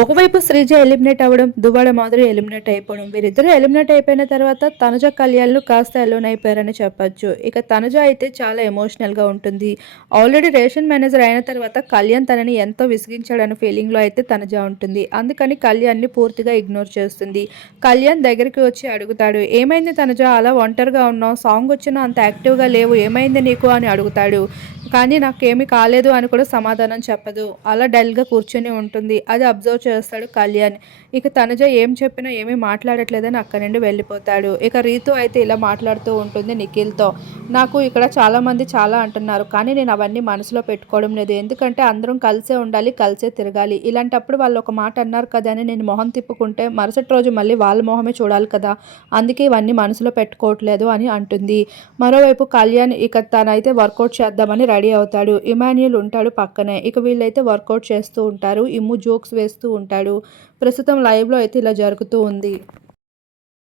ఒకవైపు శ్రీజ ఎలిమినేట్ అవ్వడం దువ్వాడ మాధురి ఎలిమినేట్ అయిపోవడం. వీరిద్దరూ ఎలిమినేట్ అయిపోయిన తర్వాత తనుజ కళ్యాణ్లు కాస్త ఎలోన్ అయిపోయారని చెప్పొచ్చు. ఇక తనుజ అయితే చాలా ఎమోషనల్గా ఉంటుంది. ఆల్రెడీ రేషన్ మేనేజర్ అయిన తర్వాత కళ్యాణ్ తనని ఎంతో విసిగించాడన్న ఫీలింగ్లో అయితే తనుజ ఉంటుంది. అందుకని కళ్యాణ్ని పూర్తిగా ఇగ్నోర్ చేస్తుంది. కళ్యాణ్ దగ్గరికి వచ్చి అడుగుతాడు ఏమైంది తనుజ? అలా ఒంటరిగా ఉన్నావు సాంగ్ వచ్చినా అంత యాక్టివ్గా లేవు ఏమైంది నీకు? అని అడుగుతాడు. కానీ నాకేమీ కాలేదు అని కూడా సమాధానం చెప్పదు. అలా డల్గా కూర్చొని ఉంటుంది. అది అబ్జర్వ్ చేస్తాడు కళ్యాణ్. ఇక తనుజ ఏం చెప్పినా ఏమీ మాట్లాడట్లేదని అక్కడి నుండి వెళ్ళిపోతాడు. ఇక రీతు అయితే ఇలా మాట్లాడుతూ ఉంటుంది నిఖిల్తో. నాకు ఇక్కడ చాలామంది చాలా అంటున్నారు కానీ నేను అవన్నీ మనసులో పెట్టుకోవడం లేదు. ఎందుకంటే అందరం కలిసే ఉండాలి కలిసే తిరగాలి. ఇలాంటప్పుడు వాళ్ళు ఒక మాట అన్నారు కదా అని నేను మొహం తిప్పుకుంటే మరుసటి రోజు మళ్ళీ వాళ్ళ మొహమే చూడాలి కదా. అందుకే ఇవన్నీ మనసులో పెట్టుకోవట్లేదు అని అంటుంది. మరోవైపు కళ్యాణ్ ఇక తనైతే వర్కౌట్ చేద్దామని రెడీ అవుతాడు. ఇమాన్యుల్ ఉంటాడు పక్కనే. ఇక వీళ్ళైతే వర్కౌట్ చేస్తూ ఉంటారు. ఇమ్ము జోక్స్ వేస్తూ ఉంటాడు. ప్రస్తుతం లైవ్లో అయితే ఇలా జరుగుతూ ఉంది.